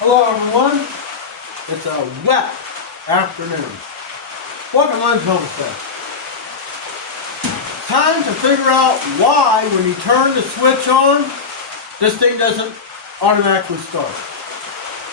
Hello everyone, it's a wet afternoon. Welcome on Homestead. Time to figure out why when you turn the switch on, this thing doesn't automatically start.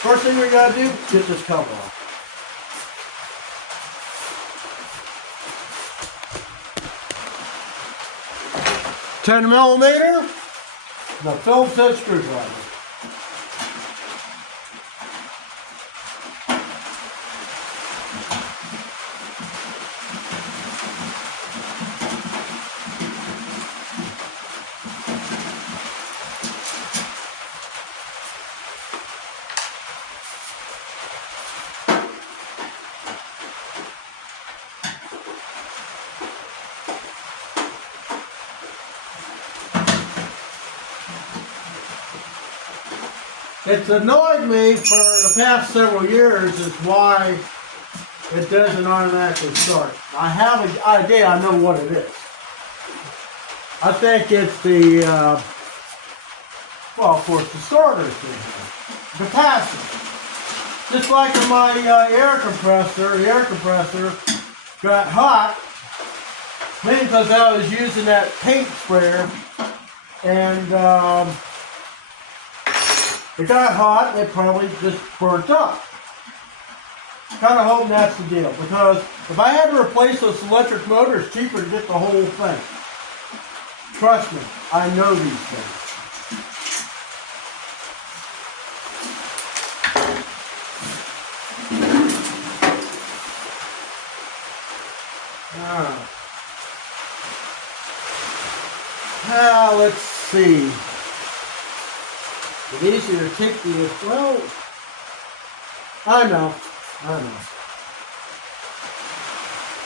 First thing we gotta do, get this cover off. $10mm, the Phillips head screwdriver. It's annoyed me for the past several years is why it doesn't automatically start. I have an idea, I know what it is. I think it's the, well of course the starters in here. The passive. Just like in my air compressor, the air compressor got hot, mainly because I was using that paint sprayer and it got hot and it probably just burnt up. Kind of hoping that's the deal, because if I had to replace those electric motors, it's cheaper to get the whole thing. Trust me, I know these things. Now let's see. It's easier to take the, well, I know.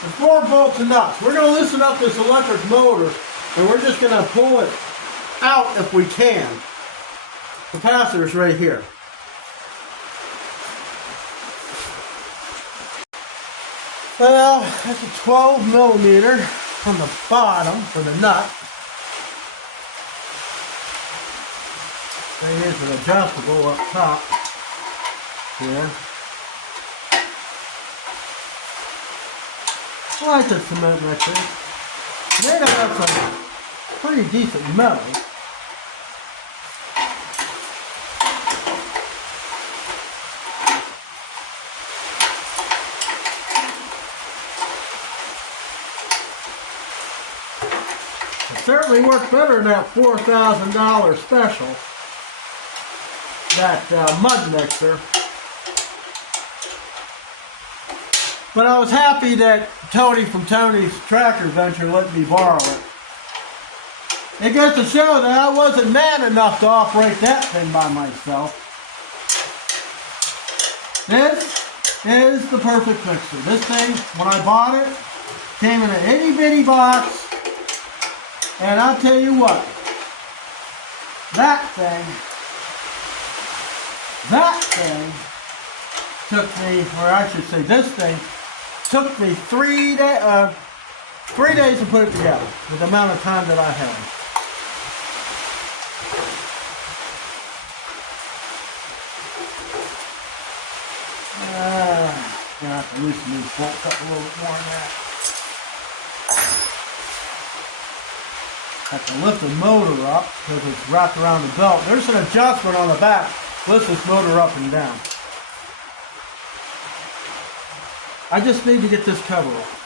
The 4 bolts and nuts. We're going to loosen up this electric motor and we're just going to pull it out if we can. The capacitor's right here. Well, that's a 12mm on the bottom for the nut. There is an adjustable up top here. I like the cement mixer. They got some pretty decent metal. It certainly works better than that $4,000 special. That mud mixer. But I was happy that Tony from Tony's Tractor Venture let me borrow it. It goes to show that I wasn't man enough to operate that thing by myself. This is the perfect mixer. This thing, when I bought it, came in an itty bitty box. And I'll tell you what, that thing took me, or I should say this thing, took me 3 days to put it together with the amount of time that I had. Gonna have to loosen these bolts up a little bit more than that. Have to lift the motor up because it's wrapped around the belt. There's an adjustment on the back. Lift this motor up and down. I just need to get this cover off.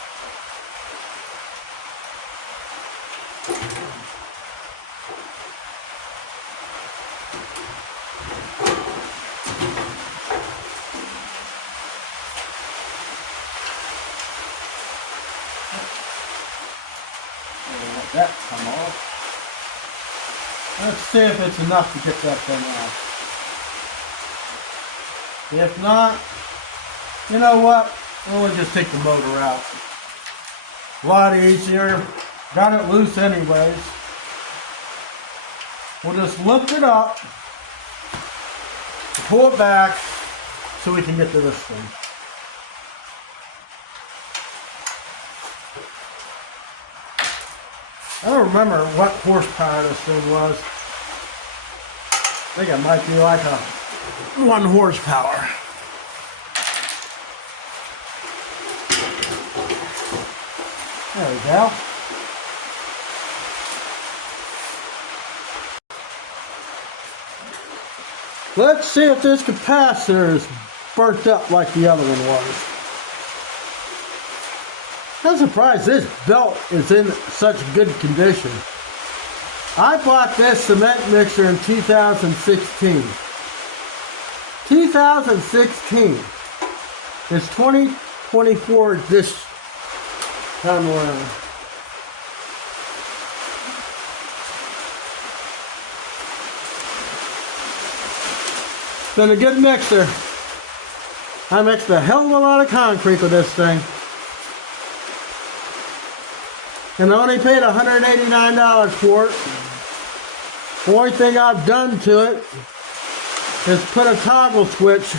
Let that come off. Let's see if it's enough to get that thing off. If not, you know what? We'll just take the motor out. A lot easier. Got it loose anyways. We'll just lift it up, pull it back, so we can get to this thing. I don't remember what horsepower this thing was. I think it might be like a 1 horsepower. There we go. Let's see if this capacitor is burnt up like the other one was. I'm surprised this belt is in such good condition. I bought this cement mixer in 2016. 2016. It's 2024 this time around. It's been a good mixer. I mixed a hell of a lot of concrete with this thing. And I only paid $189 for it. The only thing I've done to it is put a toggle switch.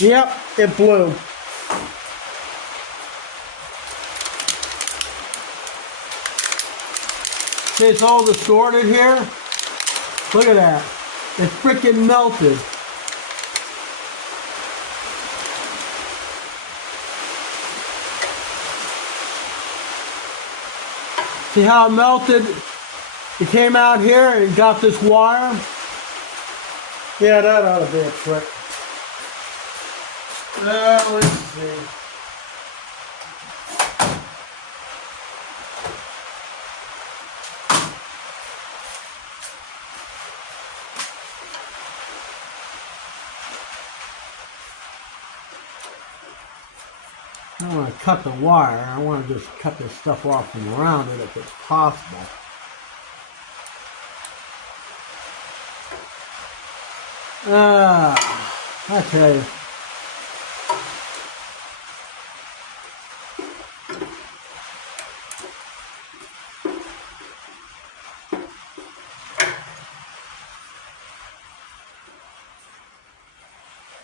Yep, it blew. See, it's all distorted here. Look at that. It's freaking melted. See how it melted? It came out here and got this wire. Yeah, that ought to be a trick. Let's see. I don't want to cut the wire. I want to just cut this stuff off from around it if it's possible. I tell you.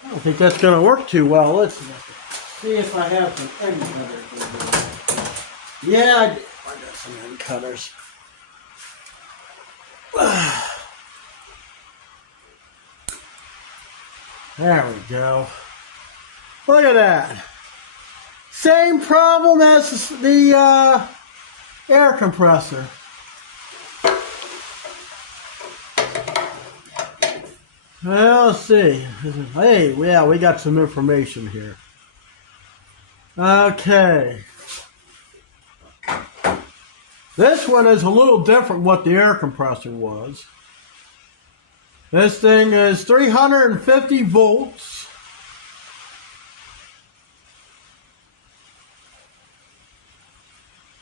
I don't think that's going to work too well. Let's see if I have some end cutters. Yeah, I got some end cutters. There we go. Look at that. Same problem as the air compressor. Well, let's see. Hey, yeah, we got some information here. Okay. This one is a little different what the air compressor was. This thing is 350 volts.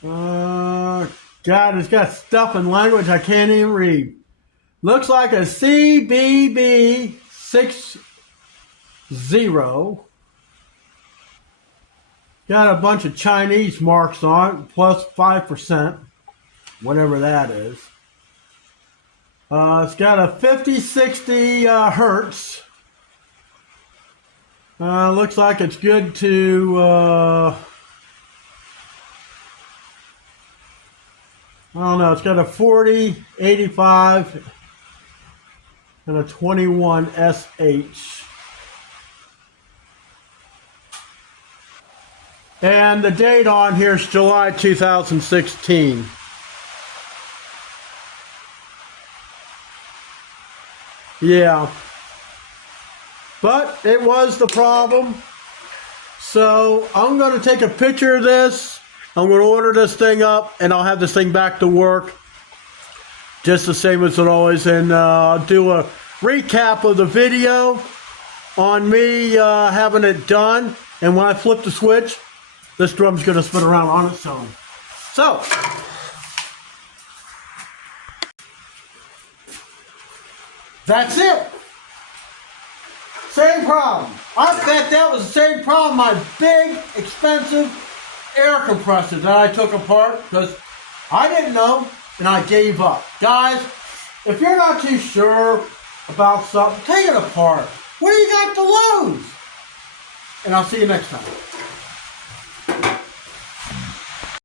God, it's got stuff in language I can't even read. Looks like a CBB60. Got a bunch of Chinese marks on it, plus 5%, whatever that is. It's got a 50-60 hertz. Looks like it's good to, I don't know, it's got a 40, 85, and a 21 SH. And the date on here is July 2016. Yeah. But it was the problem. So I'm going to take a picture of this. I'm going to order this thing up and I'll have this thing back to work. Just the same as it always. And I'll do a recap of the video on me having it done. And when I flip the switch, this drum's going to spin around on its own. So, that's it. Same problem. I bet that was the same problem. My big, expensive air compressor that I took apart because I didn't know and I gave up. Guys, if you're not too sure about something, take it apart. What do you got to lose? And I'll see you next time.